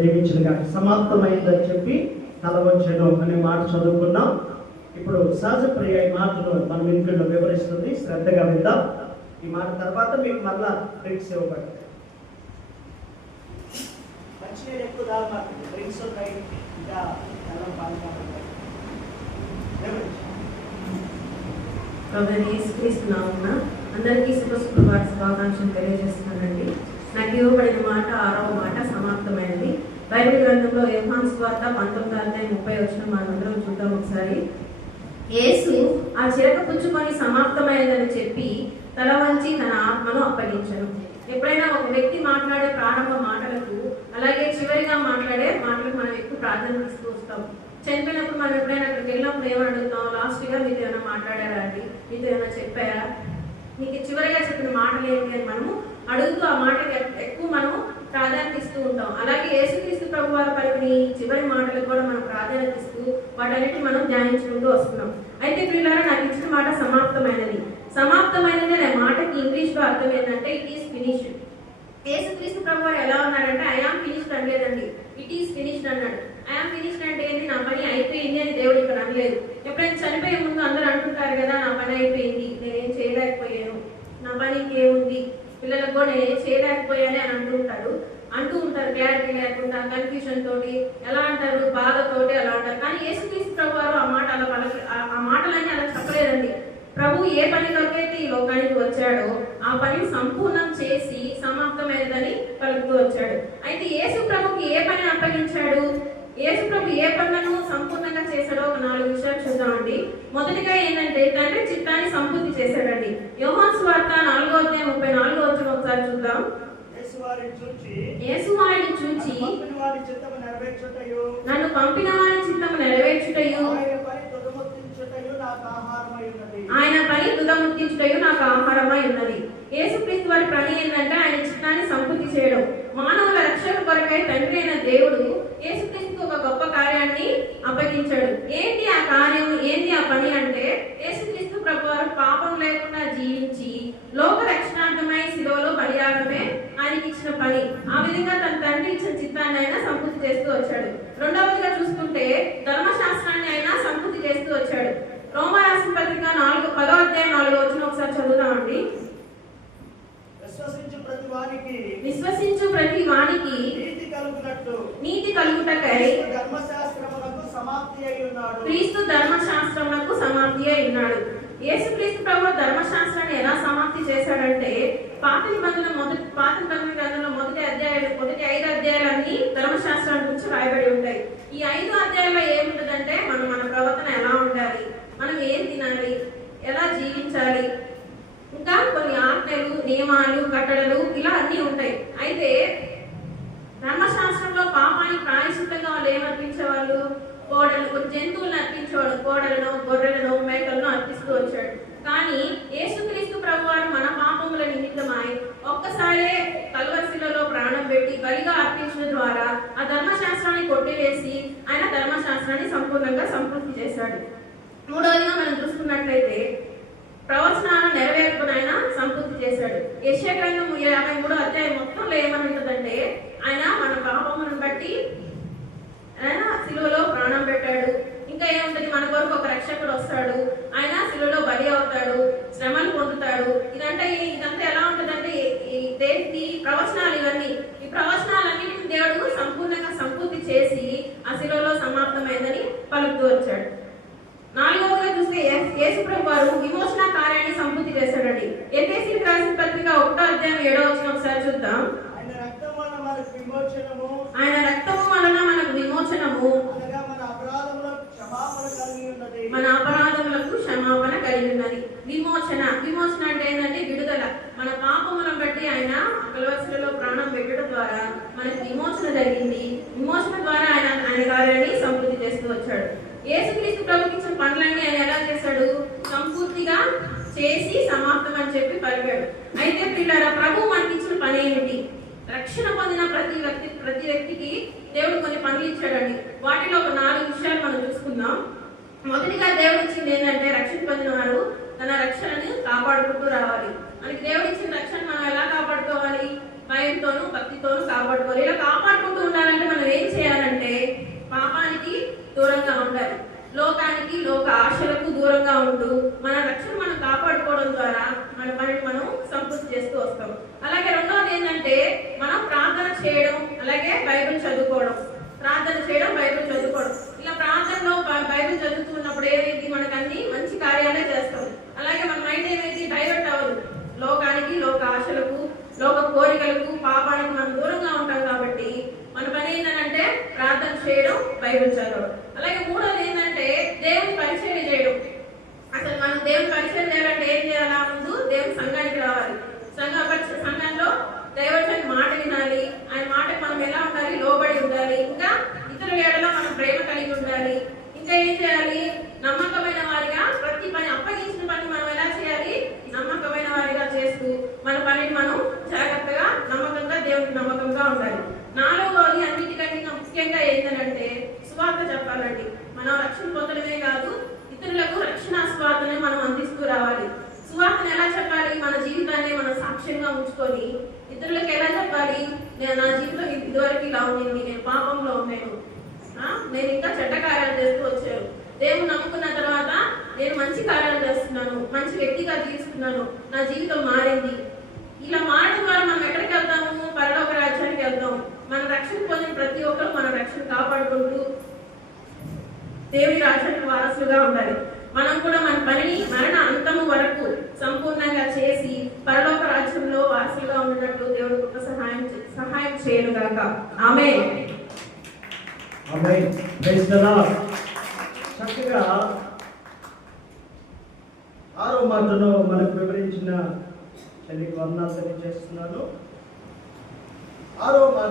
దీవించిన సమాప్తమైందని చెప్పి తల వంచెను అనే మాట చదువుకున్నాం. ఇప్పుడు సహజ ప్రియ ఈ మాటను మన ఇంట్లో వివరిస్తుంది, శ్రద్ధగా విందాం. ఈ మాట తర్వాత మీకు మళ్ళా డ్రింక్స్ ఇవ్వబడతాయి. మంచినీళ్ళు ఎక్కువ తాగమాకండి, డ్రింక్స్ ఉంటాయి, ఇంకా చాలా పాల్గొనాలి. అందరికీ శుభవార్త శుభాకాంక్షలు తెలియజేస్తున్నానండి. నాకు ఇవ్వబడిన మాట 6వ మాట సమాప్తమైనది. బైబిల్ గ్రంథంలో యోహాను సువార్త 19:30 మనందరం చూద్దాం ఒకసారి. యేసు ఆ చిరక పుచ్చుకొని సమాప్తమైనదని చెప్పి తల వంచి తన ఆత్మను అప్పగించను. ఎప్పుడైనా ఒక వ్యక్తి మాట్లాడే ప్రారంభ మాటలకు అలాగే చివరిగా మాట్లాడే మాటలకు మనం ఎక్కువ ప్రాధాన్యత ఇస్తూ వస్తాం. చనిపోయినప్పుడు మనం ఎప్పుడైనా అక్కడికి వెళ్ళినప్పుడు ఏమని అడుగుతాం? లాస్ట్గా మీతో ఏమైనా మాట్లాడారా అండి, మీతో ఏమైనా చెప్పారా, మీకు చివరిగా చెప్పిన మాటలు ఏంటి అని మనము అడుగుతూ ఆ మాటకి ఎక్కువ మనము ప్రాధాన్యత ఇస్తూ ఉంటాం. అలాగే యేసుక్రీస్తు ప్రభు వారి పలికిన చివరి మాటలకు కూడా మనం ప్రాధాన్యత ఇస్తూ వాటన్నిటిని మనం ధ్యానించుకుంటూ వస్తున్నాం. అయితే పిల్లలు నాకు ఇచ్చిన మాట సమాప్తమైనది. సమాప్తమైనది అనే మాటకి ఇంగ్లీష్లో అర్థం ఏంటంటే ఇట్ ఈస్ ఫినిష్డ్. యేసుక్రీస్తు ప్రభు వారు ఎలా ఉన్నారంటే ఐ ఆమ్ ఫినిష్డ్ అనలేదండి, ఇట్ ఈస్ ఫినిష్డ్ అన్నాడు. ఐ ఆమ్ ఫినిష్డ్ అంటే ఏంటి? నా పని అయిపోయింది అని దేవుడు ఇక్కడ అనలేదు. ఎప్పుడైనా చనిపోయే ముందు అందరూ అంటుంటారు కదా, నా పని అయిపోయింది, నేనేం చేయలేకపోయాను, నా పని ఇంకేముంది, పిల్లలకు కూడా నేనేం చేయలేకపోయాను అని అంటూ ఉంటారు క్లారిటీ లేకుండా, కన్ఫ్యూజన్ తోటి, ఎలా అంటారు, బాధతోటి అలా అంటారు. కానీ యేసుక్రీస్తు ప్రభు వారు ఆ మాటలన్నీ అలా చెప్పలేదండి. ప్రభు ఏ పని కొరకైతే ఈ లోకానికి వచ్చాడో ఆ పనిని సంపూర్ణం చేసి సమాప్తమైనదని పలుకుతూ వచ్చాడు. అయితే యేసు ప్రభుకి ఏ పని అప్పగించాడు? యేసు ప్రభు ఏ పనులను సంపూర్ణంగా చేశాడో ఒక 4 విషయాలు చూద్దామండి. మొదటిగా ఏంటంటే తండ్రి చిత్తాన్ని సంపూర్తి చేశాడండి. యోహాను సువార్త 4:34 ఒకసారి చూద్దాం. యేసు వారిని చూచి నన్ను పంపిన వారి చిత్తము నెరవేర్చుటయు ఆయన పని తుదముట్టించుటయు నాకు ఆహారమై ఉన్నది. యేసుక్రీస్తు వారి పని ఏంటంటే ఆయన చిత్తాన్ని సంపూర్తి చేయడం. మానవుల రక్షణ కొరకై తండ్రి అయిన దేవుడు యేసుక్రీస్తుకు ఒక గొప్ప కార్యాన్ని అప్పగించాడు. ఏంటి ఆ కార్యం, ఏంటి ఆ పని అంటే యేసుక్రీస్తు ప్రభు వారు పాపం లేకుండా జీవించి లోక రక్షణార్థమై శిలువలో బలియాగమే ఆయనకి ఇచ్చిన పని. ఆ విధంగా తన తండ్రి ఇచ్చిన చిత్తాన్ని ఆయన సంపూర్తి చేస్తూ వచ్చాడు. రెండవదిగా చూసుకుంటే ధర్మశాస్త్రాన్ని ఆయన సంపూర్తి చేస్తూ వచ్చాడు. రోమా రాసిన పత్రిక 10:4 ఒకసారి చదువుదామండి. విశ్వసించు ప్రతి వానికి నీతి కలుగుటకై క్రీస్తు ధర్మశాస్త్రమునకు సమాప్తి అయి ఉన్నాడు. యేసుక్రీస్తు ప్రభు ధర్మశాస్త్రాన్ని ఎలా సమాప్తి చేశాడంటే పాత నిబంధన గ్రంథంలో మొదటి 5 అధ్యాయాలన్నీ ధర్మశాస్త్రాల గురించి రాయబడి ఉంటాయి. ఈ 5 అధ్యాయాల్లో ఏముంటుందంటే మన ప్రవర్తన ఎలా ఉండాలి, మనం ఏం తినాలి, ఎలా జీవించాలి, ఇంకా కొన్ని ఆజ్ఞలు, నియమాలు, కట్టడలు ఇలా అన్నీ ఉంటాయి. అయితే ధర్మశాస్త్రంలో పాపానికి ప్రాయశ్చిత్తంగా వాళ్ళు ఏమర్పించేవాళ్ళు? కొన్ని జంతువులను అర్పించేవాడు. కోడలను, గొర్రెలను, మేకలను అర్పిస్తూ వచ్చాడు. కానీ యేసుక్రీస్తు ప్రభు వారు మన పాపముల నిమిత్తమై ఒక్కసారే కల్వరిశిలలో ప్రాణం పెట్టి బలిగా అర్పించడం ద్వారా ఆ ధర్మశాస్త్రాన్ని కొట్టివేసి ఆయన ధర్మశాస్త్రాన్ని సంపూర్ణంగా సంపూర్తి చేశాడు. మూడవదిగా మనం చూసుకున్నట్లయితే ప్రవచనాలను నెరవేర్పును ఆయన సంపూర్తి చేశాడు. యెషయా గ్రంథం 53 మొత్తంలో ఏమని ఉంటుందంటే ఆయన మన పాపములను బట్టి ఆయన శిలువలో ప్రాణం పెట్టాడు. ఇంకా ఏముంటది, మన కొరకు ఒక రక్షకుడు వస్తాడు, ఆయన శిలువలో బలి అవుతాడు, శ్రమను పొందుతాడు. ఇదంతా ఎలా ఉంటుందంటే ఈ ప్రవచనాలు ఇవన్నీ, ఈ ప్రవచనాలన్నింటినీ దేవుడు సంపూర్ణంగా సంపూర్తి చేసి ఆ శిలువలో సమాప్తమైందని పలుకుతూ వచ్చాడు. 4వదిగా చూస్తే యేసు ప్రభు వారు విమోచన కార్యాన్ని సంపూర్తి చేశాడండి. ఎఫెసీయులకు రాసిన పత్రిక 1:7 ఒకసారి చూద్దాం. ఆయన రక్తము వలన మనకు విమోచనము, మన అపరాధములకు క్షమాపణ కలిగి ఉన్నది. విమోచన అంటే ఏంటంటే విడుదల. మన పాపములను బట్టి ఆయన కల్వరిశిలలో ప్రాణం పెట్టడం ద్వారా మనకు విమోచన జరిగింది. విమోచన ద్వారా ఆయన కార్యాన్ని సంపూర్తి చేస్తూ వచ్చాడు. యేసుక్రీస్తు ప్రభుకి ఇచ్చిన పనులన్నీ ఆయన ఎలా చేశాడు? సంపూర్తిగా చేసి సమాప్తం అని చెప్పి పలికాడు. అయితే పిల్లరా, ప్రభు మనకి ఇచ్చిన పని ఏమిటి? రక్షణ పొందిన ప్రతి వ్యక్తికి దేవుడు కొన్ని పనులు ఇచ్చాడండి. వాటిలో ఒక 4 విషయాలు మనం చూసుకుందాం. మొదటిగా దేవుడు ఇచ్చింది ఏంటంటే రక్షణ పొందిన వారు తన రక్షణను కాపాడుకుంటూ రావాలి. మనకి దేవుడు ఇచ్చిన రక్షణ మనం ఎలా కాపాడుకోవాలి? భయంతోనూ భక్తితోనూ కాపాడుకోవాలి. ఇలా కాపాడుకుంటూ ఉండాలని ద్వారా మన పనిని మనం సంపూర్తి చేస్తూ వస్తాం. అలాగే రెండవది ఏంటంటే మనం ప్రార్థన చేయడం, అలాగే బైబిల్ చదువుకోవడం. ప్రార్థన చేయడం, బైబిల్ చదువుకోవడం. ఇలా ప్రార్థనలో బైబిల్ చదువుతున్నప్పుడు ఏమైంది, మనకు అన్ని మంచి కార్యాలే చేస్తాం. అలాగే మన మైండ్ ఏమైంది, డైవర్ట్ అవ్వదు. లోకానికి, లోక ఆశలకు, లోక కోరికలకు, పాపానికి మనం దూరంగా ఉంటాం. కాబట్టి మన పని ఏంటంటే ప్రార్థన చేయడం, బైబిల్ చదవడం. అలాగే మూడోది ఏంటంటే దేవుని పరిచయం చేయడం. అసలు మనం దేవుని పరిచయం చేయాలంటే ఏం చేయాలా, ముందు దేవుని సంఘానికి రావాలి. సంఘంలో దైవజనుని మాట వినాలి. ఆయన మాటకు మనం ఎలా ఉండాలి, లోబడి ఉండాలి. ఇంకా ఇతరుల ఏడలో మనం ప్రేమ కలిగి ఉండాలి. ఇంకా ఏం చేయాలి, నమ్మకమైన వారిగా ప్రతి పని, అప్పగించిన పని మనం ఎలా చేయాలి, నమ్మకమైన వారిగా చేస్తూ మన పనిని మనం జాగ్రత్తగా, నమ్మకంగా, దేవునికి నమ్మకంగా ఉండాలి. నాలుగోది అన్నిటికంటే ముఖ్యంగా ఏంటంటే సువార్త చెప్పాలండి. మనం రక్షణ పొందడమే కాదు, ఇతరులకు రక్షణ సువార్తని మనం అందిస్తూ రావాలి. సువార్తను ఎలా చెప్పాలి, మన జీవితాన్ని మనం సాక్ష్యంగా ఉంచుకొని ఇతరులకు ఎలా చెప్పాలి, నా జీవితం ఇదివరకు ఇలా ఉంది, నేను పాపంలో ఉన్నాను, నేను ఇంకా చెడ్డ కార్యాలు చేస్తూ వచ్చాను, దేవుని నమ్ముకున్న తర్వాత నేను మంచి కార్యాలు చేస్తున్నాను, మంచి వ్యక్తిగా జీవిస్తున్నాను, నా జీవితం మారింది. ఇలా మారడం ద్వారా మనం ఎక్కడికి వెళ్తాము, పరలోక రాజ్యానికి వెళ్తాం. మన రక్షణ పొందిన ప్రతి ఒక్కరు మన రక్షణ కాపాడుకుంటూ దేవుని రాజ్యానికి వారసులుగా ఉండాలి. మనం కూడా మన పనిని మరణ అంతము వరకు సంపూర్ణంగా చేసి పరలోక రాజ్యంలో వారసులుగా ఉన్నట్టు దేవుడు గొప్ప సహాయం చేయను గాక. Amen. Amen. Praise the Lord. చక్కగా 6వ మాటను మనకు వివరించిన చెల్లికి వందనాలు తెలియజేస్తున్నాను. 6వ మాట